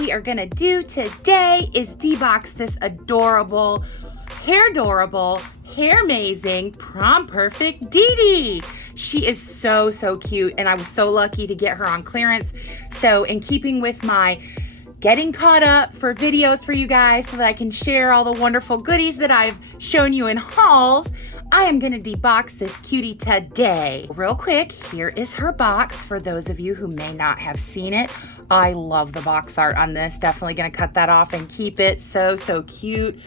we are gonna do today is debox this adorable Hairdoreable Hairmazing Prom Perfect Dee Dee. She is so cute, and I was so lucky to get her on clearance. So in keeping with my getting caught up for videos for you guys so that I can share all the wonderful goodies that I've shown you in hauls, I am gonna debox this cutie today. Real quick, here is her box for those of you who may not have seen it. I love the box art on this. Definitely gonna cut that off and keep it. So cute.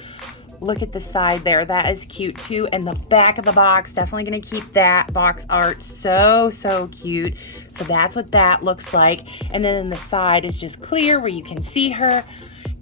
Look at the side there, that is cute too. And the back of the box, definitely gonna keep that box art. So cute. So that's what that looks like. And then the side is just clear where you can see her.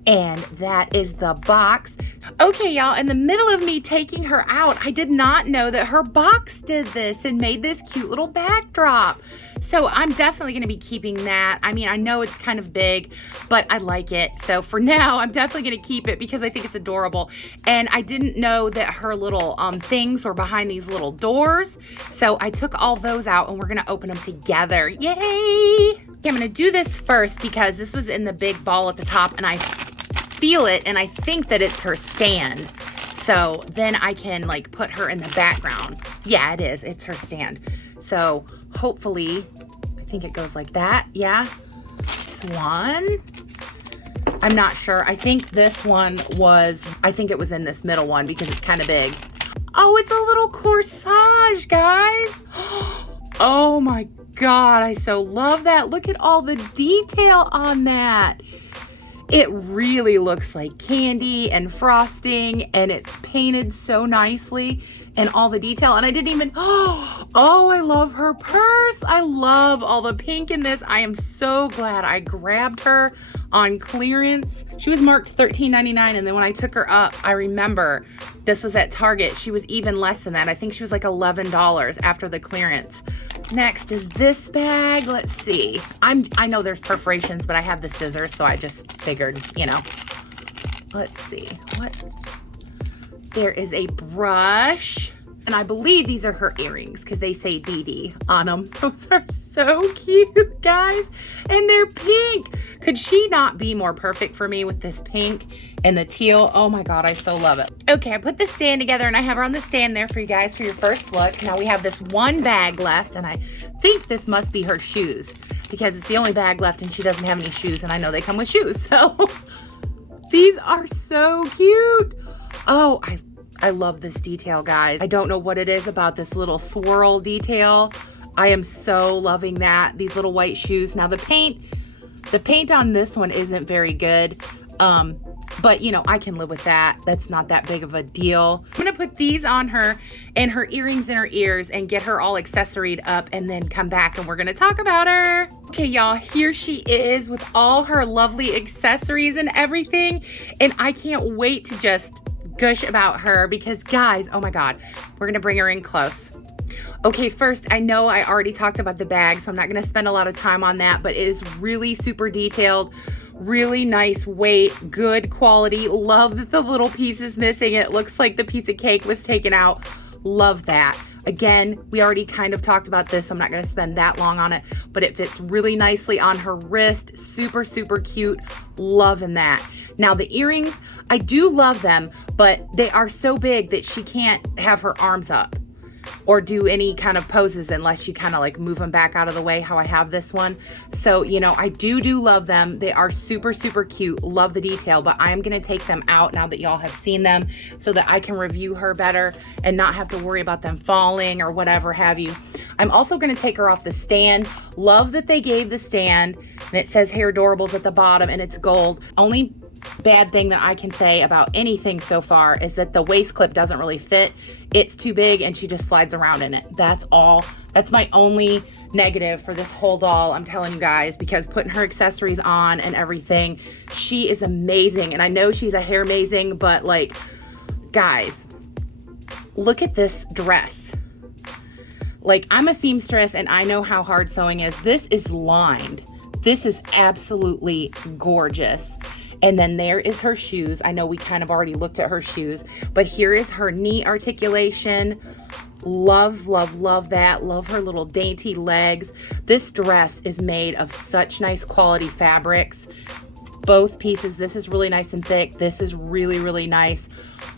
And that is the box. Okay, y'all, in the middle of me taking her out, I did not know that her box did this and made this cute little backdrop. So I'm definitely gonna be keeping that. I mean, I know it's kind of big, but I like it. So for now, I'm definitely gonna keep it because I think it's adorable. And I didn't know that her little things were behind these little doors. So I took all those out and we're gonna open them together. Yay! Okay, I'm gonna do this first because this was in the big ball at the top and I feel it and I think that it's her stand. So then I can like put her in the background. Yeah, it is, it's her stand. So hopefully, I think it goes like that, yeah. This one, I'm not sure. I think this one was, I think it was in this middle one because it's kind of big. Oh, it's a little corsage, guys. Oh my God, I so love that. Look at all the detail on that. It really looks like candy and frosting, and it's painted so nicely and all the detail. And I didn't even, oh, I love her purse. I love all the pink in this. I am so glad I grabbed her on clearance. She was marked $13.99, and then when I took her up, I remember this was at Target. She was even less than that. I think she was like $11 after the clearance. Next is this bag. Let's see. I know there's perforations, but I have the scissors, so I just figured, you know. Let's see. What? There is a brush, and I believe these are her earrings because they say Dee Dee on them. Those are so cute, guys, and they're pink. Could she not be more perfect for me with this pink and the teal? Oh my God, I so love it. Okay, I put the stand together and I have her on the stand there for you guys for your first look. Now we have this one bag left, and I think this must be her shoes because it's the only bag left and she doesn't have any shoes, and I know they come with shoes. So these are so cute. Oh, I love this detail, guys. I don't know what it is about this little swirl detail. I am so loving that. These little white shoes. Now the paint on this one isn't very good. But you know, I can live with that. That's not that big of a deal. I'm gonna put these on her and her earrings in her ears and get her all accessoried up and then come back and we're gonna talk about her. Okay, y'all, here she is with all her lovely accessories and everything. And I can't wait to just gush about her because guys, oh my God, we're gonna bring her in close. Okay, first, I know I already talked about the bag, so I'm not gonna spend a lot of time on that, but it is really super detailed, really nice weight, good quality. Love that the little piece is missing. It looks like the piece of cake was taken out. Love that. Again, we already kind of talked about this, so I'm not gonna spend that long on it, but it fits really nicely on her wrist. Super cute. Loving that. Now the earrings, I do love them, but they are so big that she can't have her arms up or do any kind of poses unless you kind of like move them back out of the way how I have this one. So, you know, I do love them. They are super cute. Love the detail, but I am going to take them out now that y'all have seen them so that I can review her better and not have to worry about them falling or whatever have you. I'm also going to take her off the stand. Love that they gave the stand and it says Hairdoreables at the bottom and it's gold. Only bad thing that I can say about anything so far is that the waist clip doesn't really fit. It's too big and she just slides around in it. That's all. That's my only negative for this whole doll, I'm telling you guys, because putting her accessories on and everything, she is amazing. And I know she's a Hairmazing, but like, guys, look at this dress. Like, I'm a seamstress and I know how hard sewing is. This is lined. This is absolutely gorgeous. And then there is her shoes. I know we kind of already looked at her shoes, but here is her knee articulation. Love that. Love her little dainty legs. This dress is made of such nice quality fabrics. both pieces. This is really nice and thick. This is really, really nice.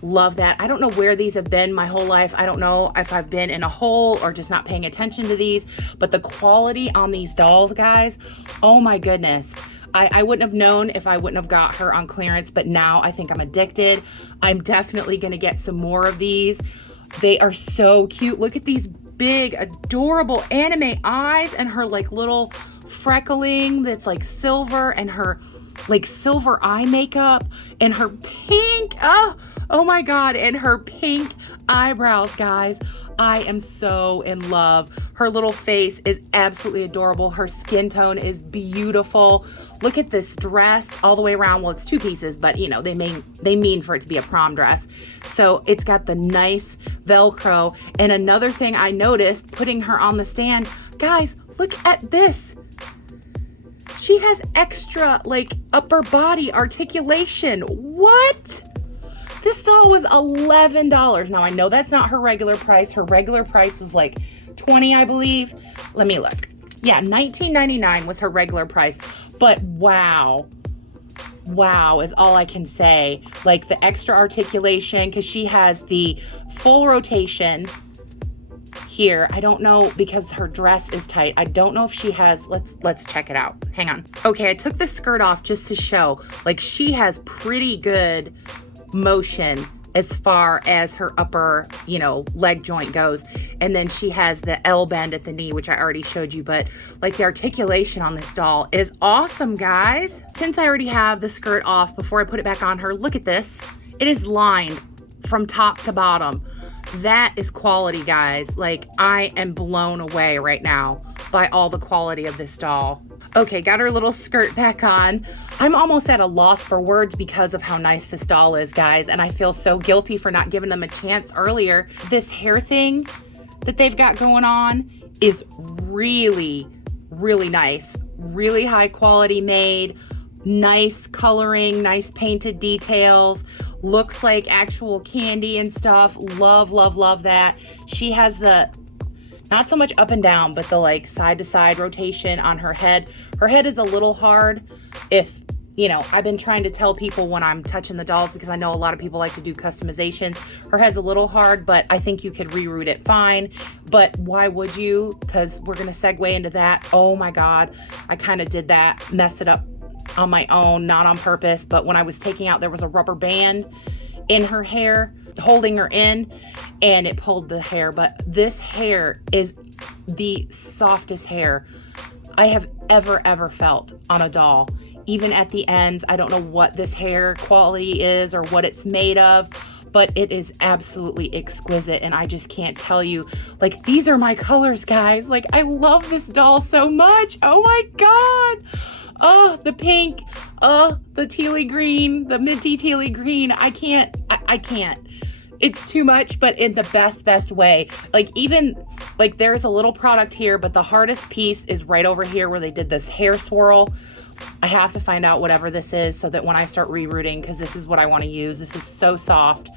Love that. I don't know where these have been my whole life. I don't know if I've been in a hole or just not paying attention to these, but the quality on these dolls, guys, oh my goodness. I wouldn't have known if I wouldn't have got her on clearance, but now I think I'm addicted. I'm definitely gonna get some more of these. They are so cute. Look at these big, adorable anime eyes and her like little freckling that's like silver, and her like silver eye makeup, and her pink, oh my God, and her pink eyebrows, guys. I am so in love. Her little face is absolutely adorable. Her skin tone is beautiful. Look at this dress all the way around. Well, it's two pieces, but you know, they mean for it to be a prom dress. So it's got the nice Velcro. And another thing I noticed putting her on the stand, guys, look at this. She has extra like upper body articulation. What? This doll was $11. Now I know that's not her regular price. Her regular price was like $20, I believe. Let me look. Yeah, $19.99 was her regular price. But wow. Wow is all I can say. Like the extra articulation, because she has the full rotation here. I don't know, because her dress is tight. I don't know if she has, let's check it out. Hang on. Okay, I took the skirt off just to show, like she has pretty good motion as far as her upper, you know, leg joint goes. And then she has the L bend at the knee, which I already showed you, but like the articulation on this doll is awesome, guys. Since I already have the skirt off, before I put it back on her, look at this. It is lined from top to bottom. That is quality, guys. Like, I am blown away right now by all the quality of this doll. Okay, got her little skirt back on. I'm almost at a loss for words because of how nice this doll is, guys. And I feel so guilty for not giving them a chance earlier. This hair thing that they've got going on is really, really nice. Really high quality made. Nice coloring, nice painted details. Looks like actual candy and stuff. Love, love, love that. She has the, not so much up and down, but the like side to side rotation on her head. Her head is a little hard. If, you know, I've been trying to tell people when I'm touching the dolls, because I know a lot of people like to do customizations. Her head's a little hard, but I think you could reroute it fine. But why would you? Because we're going to segue into that. Oh my God. I kind of did that, messed it up on my own, not on purpose. But when I was taking out, there was a rubber band in her hair holding her in, and it pulled the hair. But this hair is the softest hair I have ever felt on a doll. Even at the ends, I don't know what this hair quality is or what it's made of, but it is absolutely exquisite. And I just can't tell you, like, these are my colors, guys. Like, I love this doll so much. Oh my God. Oh, the pink, oh, the tealy green, the minty tealy green. I can't. It's too much, but in the best way. Like, even, like, there's a little product here, but the hardest piece is right over here where they did this hair swirl. I have to find out whatever this is so that when I start rerouting, because this is what I want to use. This is so soft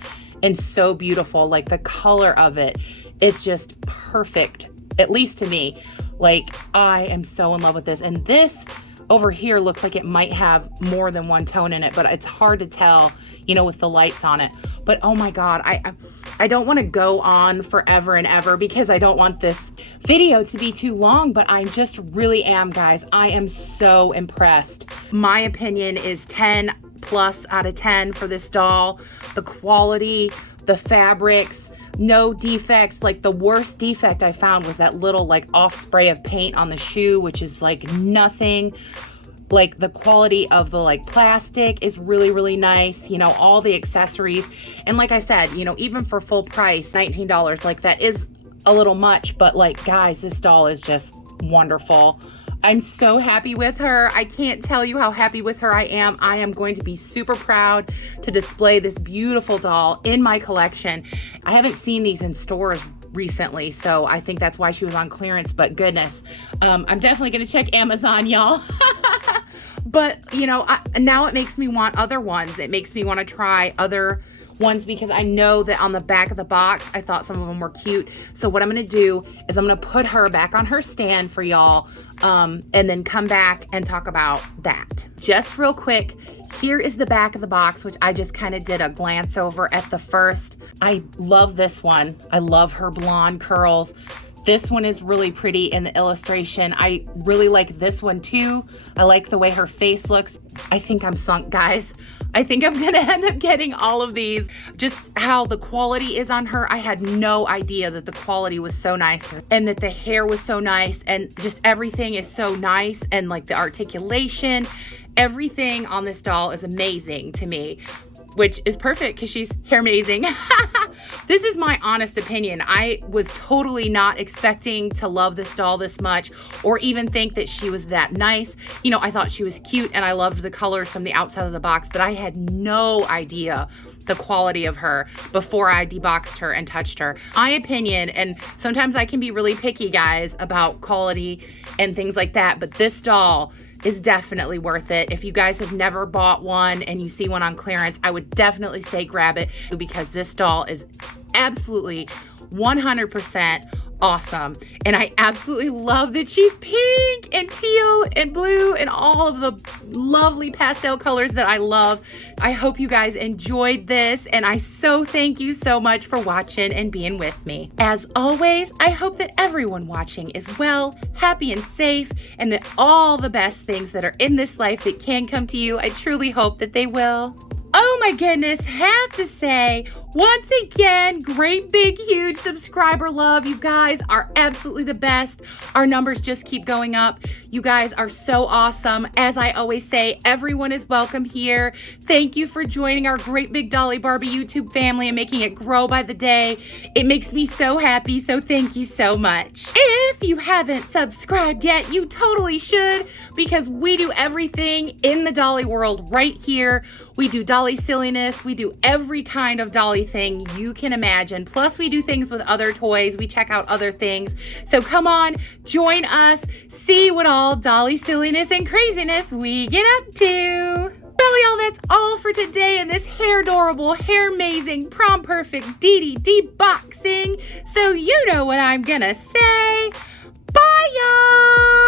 and so beautiful. Like, the color of it is just perfect, at least to me. Like, I am so in love with this. And this over here looks like it might have more than one tone in it, but it's hard to tell, you know, with the lights on it. But oh my God, I don't want to go on forever and ever because I don't want this video to be too long, but I just really am, guys. I am so impressed. My opinion is 10 plus out of 10 for this doll. The quality, the fabrics, no defects. Like, the worst defect I found was that little like off spray of paint on the shoe, which is like nothing. Like, the quality of the like plastic is really nice, you know, all the accessories. And like I said, you know, even for full price, $19, like, that is a little much, but like, guys, this doll is just wonderful. I'm so happy with her. I can't tell you how happy with her I am. I am going to be super proud to display this beautiful doll in my collection. I haven't seen these in stores recently, so I think that's why she was on clearance, but goodness, I'm definitely gonna check Amazon, y'all. But, you know, now it makes me want other ones. It makes me want to try other ones because I know that on the back of the box, I thought some of them were cute. So what I'm gonna do is I'm gonna put her back on her stand for y'all, and then come back and talk about that. Just real quick, here is the back of the box, which I just kind of did a glance over at the first. I love this one. I love her blonde curls. This one is really pretty in the illustration. I really like this one too. I like the way her face looks. I think I'm sunk, guys. I think I'm gonna end up getting all of these. Just how the quality is on her. I had no idea that the quality was so nice and that the hair was so nice and just everything is so nice, and like the articulation, everything on this doll is amazing to me, which is perfect because she's hairmazing. This is my honest opinion. I was totally not expecting to love this doll this much or even think that she was that nice. You know, I thought she was cute and I loved the colors from the outside of the box, but I had no idea the quality of her before I deboxed her and touched her. My opinion, and sometimes I can be really picky, guys, about quality and things like that, but this doll is definitely worth it. If you guys have never bought one and you see one on clearance, I would definitely say grab it because this doll is absolutely 100% awesome. And I absolutely love that she's pink and teal and blue and all of the lovely pastel colors that I love. I hope you guys enjoyed this, and I so thank you so much for watching and being with me. As always, I hope that everyone watching is well, happy, and safe, and that all the best things that are in this life that can come to you, I truly hope that they will. Oh my goodness, have to say, once again, great big huge subscriber love. You guys are absolutely the best. Our numbers just keep going up. You guys are so awesome. As I always say, everyone is welcome here. Thank you for joining our great big Dolly Barbie YouTube family and making it grow by the day. It makes me so happy, so thank you so much. If you haven't subscribed yet, you totally should, because we do everything in the Dolly world right here. We do Dolly silliness. We do every kind of Dolly thing you can imagine. Plus, we do things with other toys. We check out other things. So come on, join us. See what all Dolly silliness and craziness we get up to. Well, y'all, that's all for today in this Hairdoreable Hairmazing Prom Perfect Dee Dee deboxing. So you know what I'm gonna say. Bye, y'all.